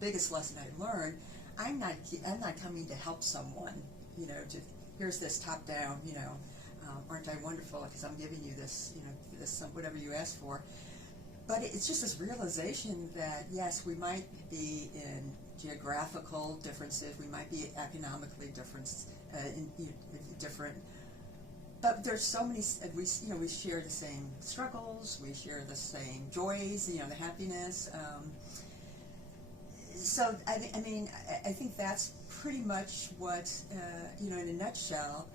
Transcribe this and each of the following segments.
biggest lesson I learned, I'm not coming to help someone, here's this top down, aren't I wonderful because I'm giving you this, this whatever you asked for. But it's just this realization that, yes, we might be in geographical differences, we might be economically different, but there's so many, we share the same struggles, we share the same joys, the happiness. So, I think that's pretty much what, in a nutshell,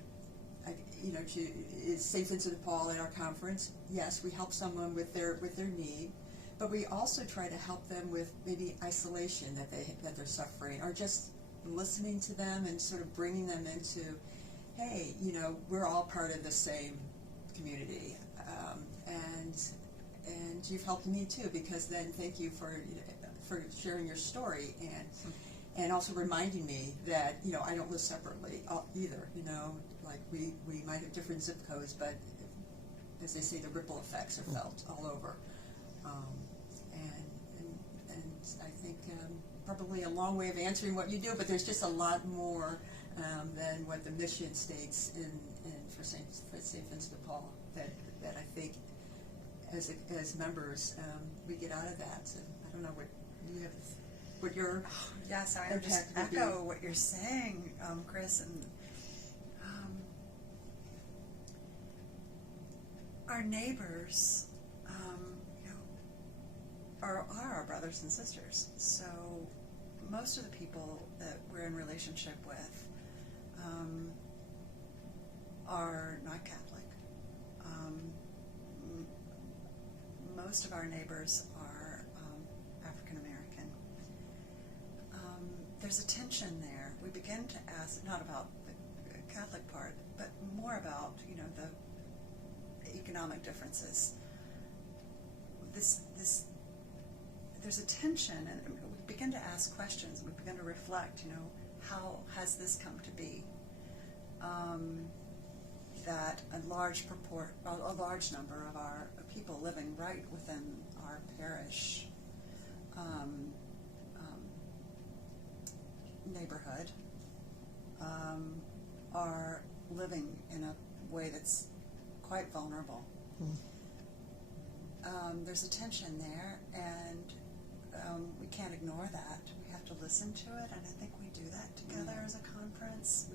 is St. Vincent de Paul at our conference. Yes, we help someone with their need, but we also try to help them with maybe isolation that they're suffering, or just listening to them and sort of bringing them into, hey, we're all part of the same community, and you've helped me too, because then thank you for sharing your story and also reminding me that I don't live separately either. Like we might have different zip codes, but as they say, the ripple effects are felt all over. And I think probably a long way of answering what you do, but there's just a lot more than what the mission states for St. Vincent de Paul that I think as members we get out of that. So I don't know what you have. What your yes, I just echo what you're saying, Chris, and our neighbors, are our brothers and sisters. So most of the people that we're in relationship with are not Catholic. Most of our neighbors are African American. There's a tension there. We begin to ask, not about the Catholic part, but more about, the economic differences. There's a tension, and we begin to ask questions, and we begin to reflect, how has this come to be? That a large number of our people living right within our parish neighborhood are living in a way that's quite vulnerable. There's a tension there, and we can't ignore that. We have to listen to it, and I think we do that together as a conference.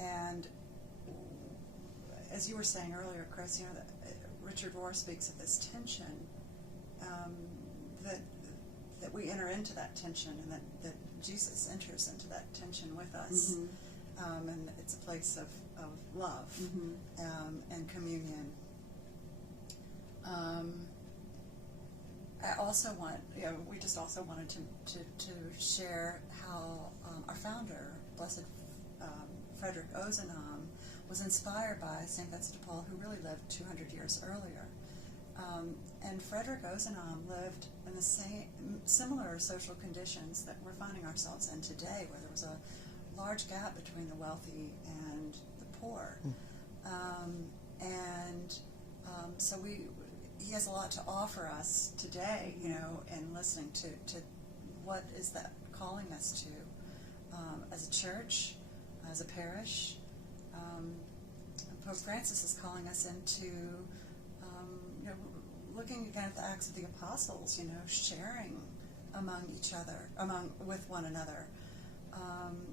And as you were saying earlier, Chris, that Richard Rohr speaks of this tension, that we enter into that tension, and that Jesus enters into that tension with us. And it's a place of love and communion. I also we just also wanted to share how our founder, Blessed Frederick Ozanam, was inspired by St. Vincent de Paul, who really lived 200 years earlier. And Frederick Ozanam lived in the similar social conditions that we're finding ourselves in today, where there was a large gap between the wealthy and the poor. So he has a lot to offer us today, and listening to what is that calling us to as a church, as a parish. Pope Francis is calling us into looking again at the Acts of the Apostles, sharing among each other, with one another,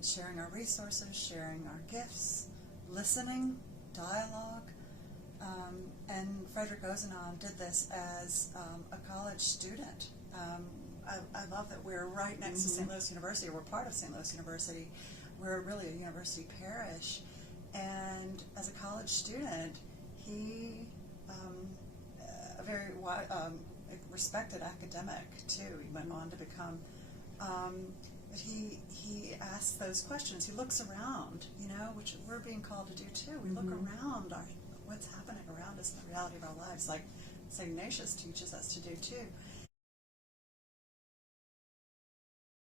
sharing our resources, sharing our gifts, listening, dialogue. And Frederick Ozanam did this as a college student. I love that we're right next to St. Louis University, or we're part of St. Louis University. We're really a university parish. And as a college student, he, a very respected academic too, he went on to become, he asks those questions. He looks around, which we're being called to do too. We look around what's happening around us in the reality of our lives, like St. Ignatius teaches us to do too.